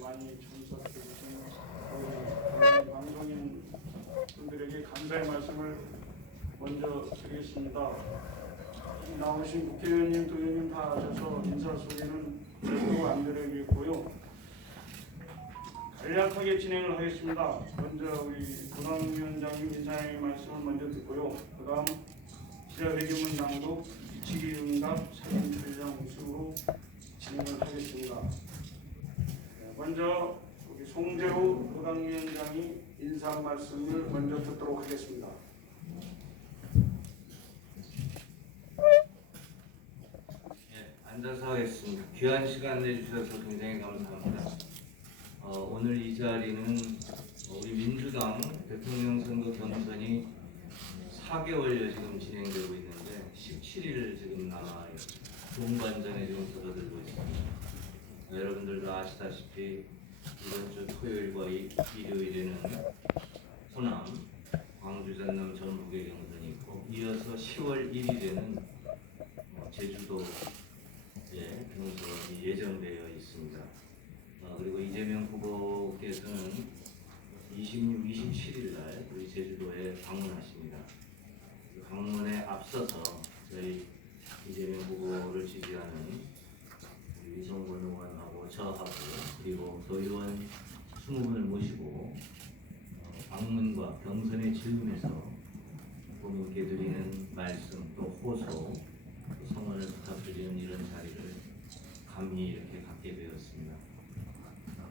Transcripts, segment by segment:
많이 참석해 주신 방송인 분들에게 감사의 말씀을 먼저 드리겠습니다. 나오신 국회의원님, 도의원님 다 하셔서 인사 소개는 별도 안 드리겠고요. 간략하게 진행을 하겠습니다. 먼저 우리 부당위원장님 인사의 말씀을 먼저 듣고요. 그 다음 기자회견문 낭독, 비치기 응답, 사진 촬영 우수로 진행을 하겠습니다. 먼저 우리 송재호 부당위원장이 인사 말씀을 먼저 듣도록 하겠습니다. 앉아서 하겠습니다. 귀한 시간 내주셔서 굉장히 감사합니다. 오늘 이 자리는 우리 민주당 대통령 선거 경선이 4개월여 지금 진행되고 있는데 17일 지금 남아 중반전에 지금 접어들고 있습니다. 여러분들도 아시다시피 이번 주 토요일과 일요일에는 호남, 광주, 전남, 전북의 경선이 있고 이어서 10월 1일에는 제주도 경선이 예정되어 있습니다. 그리고 이재명 후보께서는 26, 27일 날 우리 제주도에 방문하십니다. 그 방문에 앞서서 저희 이재명 후보를 지지하는 위성권 의원하고 저하고 그리고 도의원 20분을 모시고 방문과 경선의 질문에서 국민께 드리는 말씀 또 호소 성원을 부탁드리는 이런 자리를 감히 이렇게 갖게 되었습니다.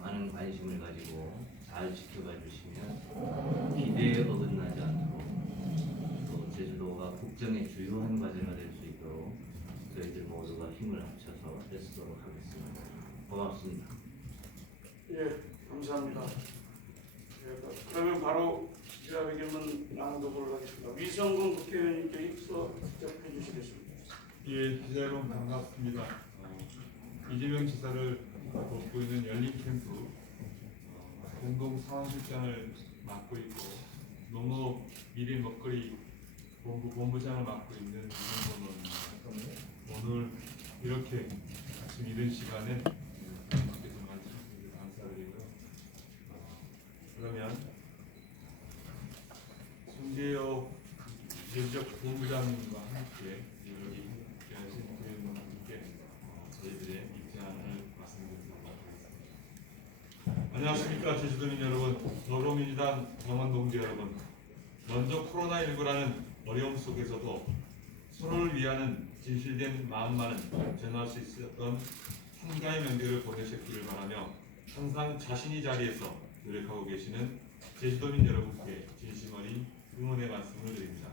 많은 관심을 가지고 잘 지켜봐 주시면 기대에 어긋나지 않도록 또 제주도가 국정의 주요한 과제가 될 수 있도록 저희들 모두가 힘을 합쳐서 애쓰도록 하겠습니다. 고맙습니다. 예, 감사합니다. 그러면 바로 기자회견문 낭독을 하겠습니다. 위성군 국회의원님께 입서 대답해 주시겠습니다. 예, 기자 여러분 반갑습니다. 이재명 지사를 돕고 있는 열린캠프 공동 상황실장을 맡고 있고 농업 미래 먹거리 본부장을 맡고 있는 이성곤입니다. 오늘 이렇게 아침 이른 시간에 밖에서 만나주셔서 감사드리고요. 그러면 송재호 제주적 본부장님과 함께 여기 계신 도의원님께 저희들의 입장을 말씀드리도록 하겠습니다. 안녕하십니까 제주도민 여러분, 더불어민주당 당원동지 여러분. 먼저 코로나19라는 어려움 속에서도 서로를 위하는 진실된 마음만은 전할 수 있었던 한가의 명절을 보내셨기를 바라며 항상 자신이 자리에서 노력하고 계시는 제주도민 여러분께 진심 어린 응원의 말씀을 드립니다.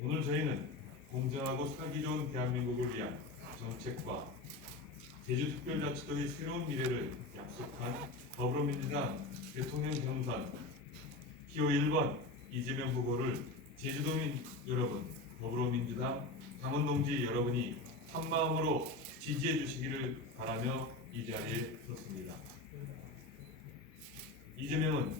오늘 저희는 공정하고 살기 좋은 대한민국을 위한 정책과 제주특별자치도의 새로운 미래를 약속한 더불어민주당 대통령 경선 기호 1번 이재명 후보를 제주도민 여러분, 더불어민주당 당원동지 여러분이 한마음으로 지지해 주시기를 바라며 이 자리에 섰습니다. 이재명은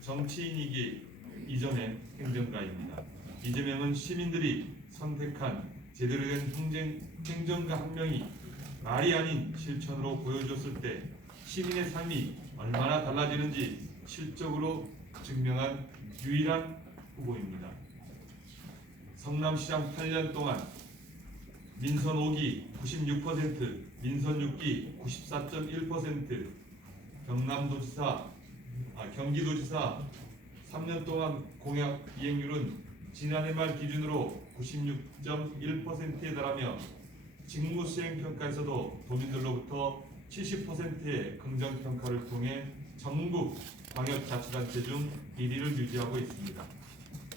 정치인이기 이전의 행정가입니다. 이재명은 시민들이 선택한 제대로 된 행정가 한 명이 말이 아닌 실천으로 보여줬을 때 시민의 삶이 얼마나 달라지는지 실적으로 증명한 유일한 후보입니다. 성남시장 8년 동안 민선 5기 96%, 민선 6기 94.1%, 경기도지사 3년 동안 공약 이행률은 지난해 말 기준으로 96.1%에 달하며 직무수행평가에서도 도민들로부터 70%의 긍정평가를 통해 전국 광역자치단체 중 1위를 유지하고 있습니다.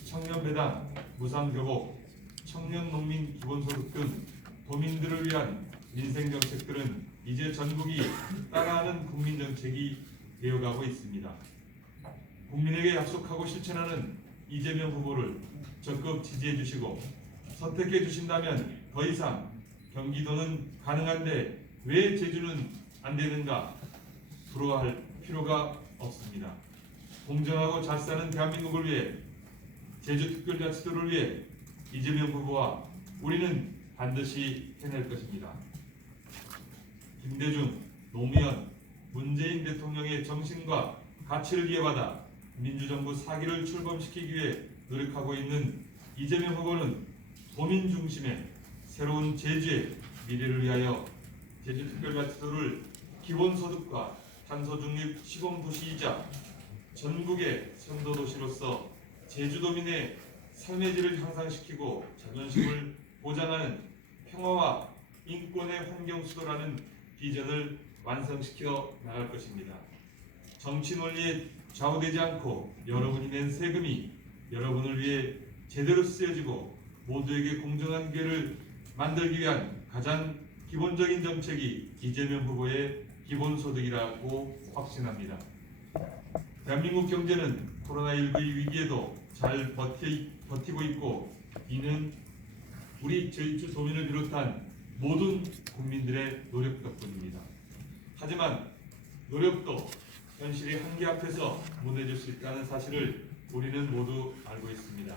청년배당, 무상교복, 청년농민 기본소득 등 도민들을 위한 민생정책들은 이제 전국이 따라하는 국민정책이 되어가고 있습니다. 국민에게 약속하고 실천하는 이재명 후보를 적극 지지해 주시고 선택해 주신다면 더 이상 경기도는 가능한데 왜 제주는 안 되는가 부러워할 필요가 없습니다. 공정하고 잘 사는 대한민국을 위해 제주특별자치도를 위해 이재명 후보와 우리는 반드시 해낼 것입니다. 김대중, 노무현, 문재인 대통령의 정신과 가치를 이해받아 민주정부 4기를 출범시키기 위해 노력하고 있는 이재명 후보는 도민 중심의 새로운 제주의 미래를 위하여 제주특별자치도를 기본소득과 탄소중립 시범도시이자 전국의 선도도시로서 제주도민의 삶의 질을 향상시키고 자존심을 보장하는 평화와 인권의 환경수도라는 비전을 완성시켜 나갈 것입니다. 정치 논리에 좌우되지 않고 여러분이 낸 세금이 여러분을 위해 제대로 쓰여지고 모두에게 공정한 기회를 만들기 위한 가장 기본적인 정책이 이재명 후보의 기본소득이라고 확신합니다. 대한민국 경제는 코로나19의 위기에도 잘 버티고 있고 이는 우리 제주도민을 비롯한 모든 국민들의 노력 덕분입니다. 하지만 노력도 현실의 한계 앞에서 무너질 수 있다는 사실을 우리는 모두 알고 있습니다.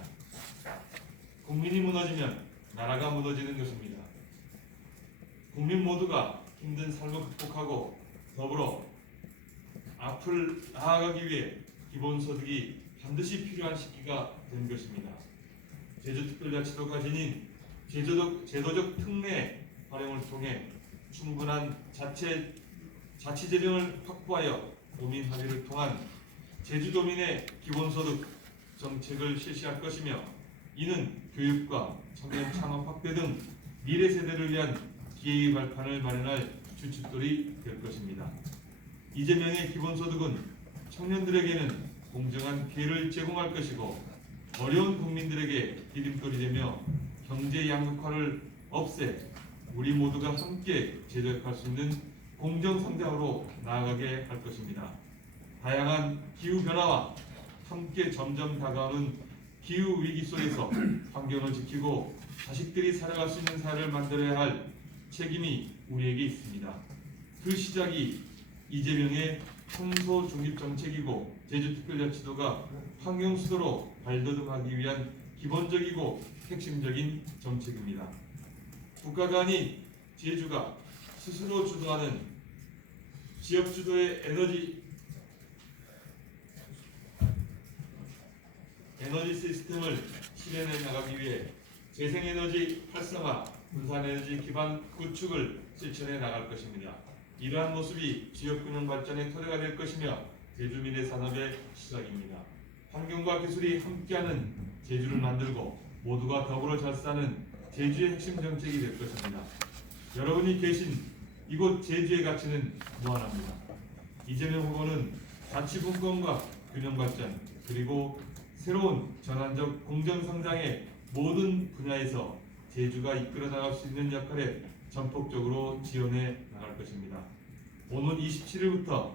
국민이 무너지면 나라가 무너지는 것입니다. 국민 모두가 힘든 삶을 극복하고 더불어 앞을 나아가기 위해 기본소득이 반드시 필요한 시기가 된 것입니다. 제주특별자치도가 지닌 제도적 특례 활용을 통해 충분한 자치재정을 확보하여 도민 합의를 통한 제주도민의 기본소득 정책을 실시할 것이며 이는 교육과 청년 창업 확대 등 미래 세대를 위한 기회의 발판을 마련할 주춧돌이 될 것입니다. 이재명의 기본소득은 청년들에게는 공정한 기회를 제공할 것이고 어려운 국민들에게 디딤돌이 되며 경제 양극화를 없애 우리 모두가 함께 제작할 수 있는 공정성장으로 나아가게 할 것입니다. 다양한 기후변화와 함께 점점 다가오는 기후위기 속에서 환경을 지키고 자식들이 살아갈 수 있는 사회를 만들어야 할 책임이 우리에게 있습니다. 그 시작이 이재명의 탄소 중립 정책이고 제주특별자치도가 환경수도로 발돋움하기 위한 기본적이고 핵심적인 정책입니다. 국가가 아닌 제주가 스스로 주도하는 지역 주도의 에너지 시스템을 실현해 나가기 위해 재생에너지 활성화, 분산에너지 기반 구축을 실천해 나갈 것입니다. 이러한 모습이 지역균형 발전의 토대가 될 것이며 제주민의 산업의 시작입니다. 환경과 기술이 함께하는 제주를 만들고 모두가 더불어 잘 사는 제주의 핵심 정책이 될 것입니다. 여러분이 계신 이곳 제주의 가치는 무한합니다. 이재명 후보는 자치분권과 균형 발전 그리고 새로운 전환적 공정성장의 모든 분야에서 제주가 이끌어 나갈 수 있는 역할에 전폭적으로 지원해 나갈 것입니다. 오는 27일부터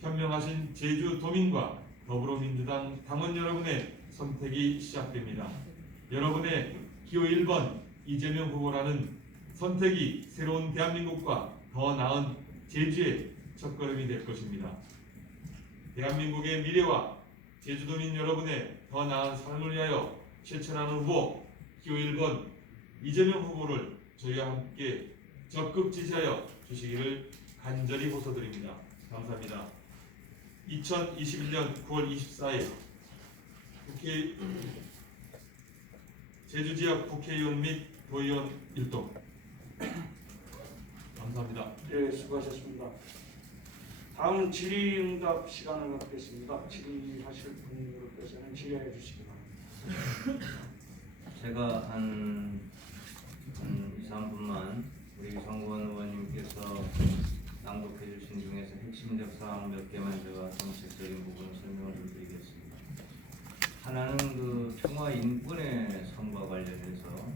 현명하신 제주도민과 더불어민주당 당원 여러분의 선택이 시작됩니다. 여러분의 기호 1번 이재명 후보라는 선택이 새로운 대한민국과 더 나은 제주의 첫걸음이 될 것입니다. 대한민국의 미래와 제주도민 여러분의 더 나은 삶을 위하여 실천하는 후보 기호 1번 이재명 후보를 저희와 함께 적극 지지하여 주시기를 간절히 호소드립니다. 감사합니다. 2021년 9월 24일 제주지역 국회의원 및 도의원 일동 감사합니다. 네, 수고하셨습니다. 다음은 질의응답 시간을 갖겠습니다. 질의하실 분들께서는 질의해 주시기 바랍니다. 제가 한 2, 3분만 우리 성구원 의원님께서 낭독해 주신 중에서 핵심적 사항 몇 개만 제가 정책적인 부분을 설명을 좀 드리겠습니다. 하나는 그 평화 인권의 선과 관련해서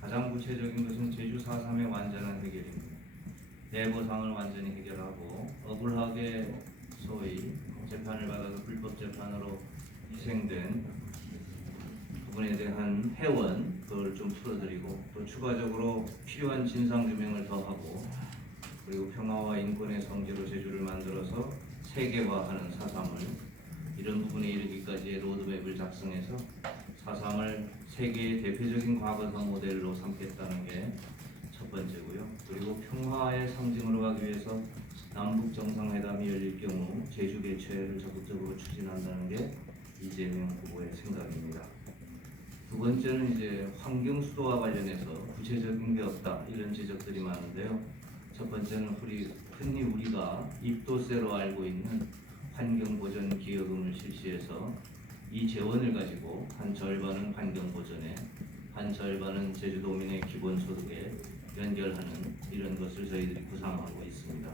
가장 구체적인 것은 제주 4.3의 완전한 해결입니다. 내보상을 완전히 해결하고 억울하게 소위 재판을 받아서 불법 재판으로 희생된 부분에 대한 해원 그걸 좀 풀어드리고 또 추가적으로 필요한 진상규명을 더하고 그리고 평화와 인권의 성지로 제주를 만들어서 세계화하는 4.3을 이런 부분에 이르기까지의 로드맵을 작성해서 4.3을 세계의 대표적인 과거사 모델로 삼겠다는 게 첫 번째고요. 그리고 평화의 상징으로 가기 위해서 남북 정상회담이 열릴 경우 제주 개최를 적극적으로 추진한다는 게 이재명 후보의 생각입니다. 두 번째는 이제 환경 수도와 관련해서 구체적인 게 없다 이런 지적들이 많은데요. 첫 번째는 흔히 우리가 입도세로 알고 있는 환경보전 기여금을 실시해서 이 재원을 가지고 한 절반은 환경보전에 한 절반은 제주도민의 기본소득에 연결하는 이런 것을 저희들이 구상하고 있습니다.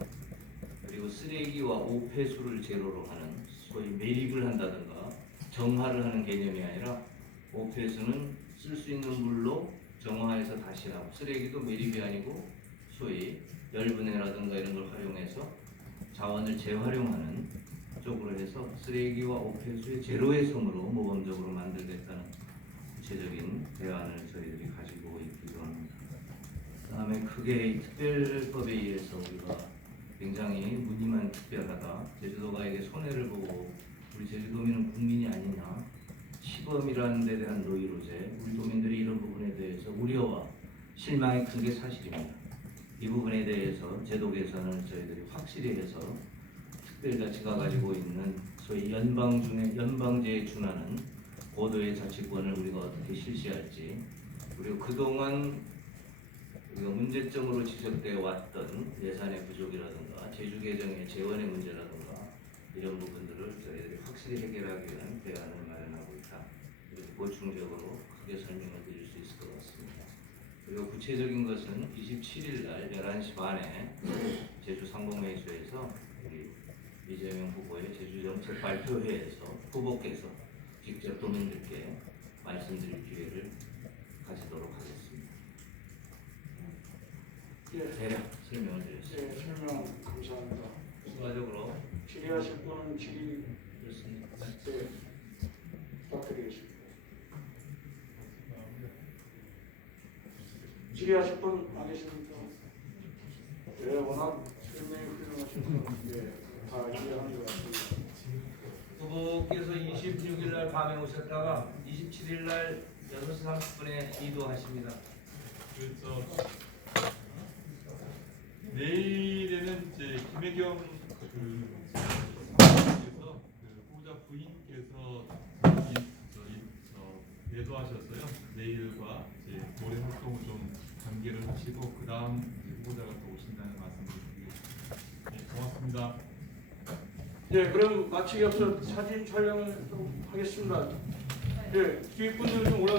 그리고 쓰레기와 오폐수를 제로로 하는 소위 매립을 한다든가 정화를 하는 개념이 아니라 오폐수는 쓸 수 있는 물로 정화해서 다시 하고 쓰레기도 매립이 아니고 소위 열분해라든가 이런 걸 활용해서 자원을 재활용하는 쪽으로 해서 쓰레기와 오폐수의 제로의 섬으로 모범적으로 만들겠다는 구체적인 대안을 저희들이 가지고 있기도 합니다. 그다음에 크게 이 특별법에 의해서 우리가 굉장히 무늬만 특별하다, 제주도가 이게 손해를 보고 우리 제주도민은 국민이 아니냐, 시범이라는 데 대한 노이로제, 우리 도민들이 이런 부분에 대해서 우려와 실망이 큰 게 사실입니다. 이 부분에 대해서 제도 개선을 저희들이 확실히 해서 특별자치가 가지고 있는 소위 연방제에 준하는 고도의 자치권을 우리가 어떻게 실시할지, 그리고 그동안 우리가 문제점으로 지적되어 왔던 예산의 부족이라든가 제주 개정의 재원의 문제라든가 이런 부분들을 저희들이 확실히 해결하기 위한 대안을 마련하고 있다. 이렇게 보충적으로 크게 설명을 드릴 수 있을 것 같습니다. 그리고 구체적인 것은 27일 날 11시 반에 제주 상공회의소에서 우리 이재명 후보의 제주정책 발표회에서 후보께서 직접 도민들께 말씀드릴 기회를 가지도록 하겠습니다. 대략 설명을 드렸습니다. 예, 설명 감사합니다. 추가적으로 질의하실 분은 질의 그렇습니다. 부탁드리겠습니다. 질의하실 분 안 계십니까? 예, 워낙 설명이 훌륭하셔서 다 이해하는 것 같습니다. 후보께서 26일 날 밤에 오셨다가 27일 날 6시 30분에 이도하십니다. 그래서 내일에는 이제 김혜경 사무실에서 후보자 부인께서 예도하셨어요. 내일과 이제 모레 활동을 좀 전개를 하시고 그 다음 후보자가 또 오신다는 말씀드리겠습니다. 네, 고맙습니다. 예, 그럼 마치기 앞서 사진 촬영을 좀 하겠습니다. 예, 뒤에 분들 좀 올라.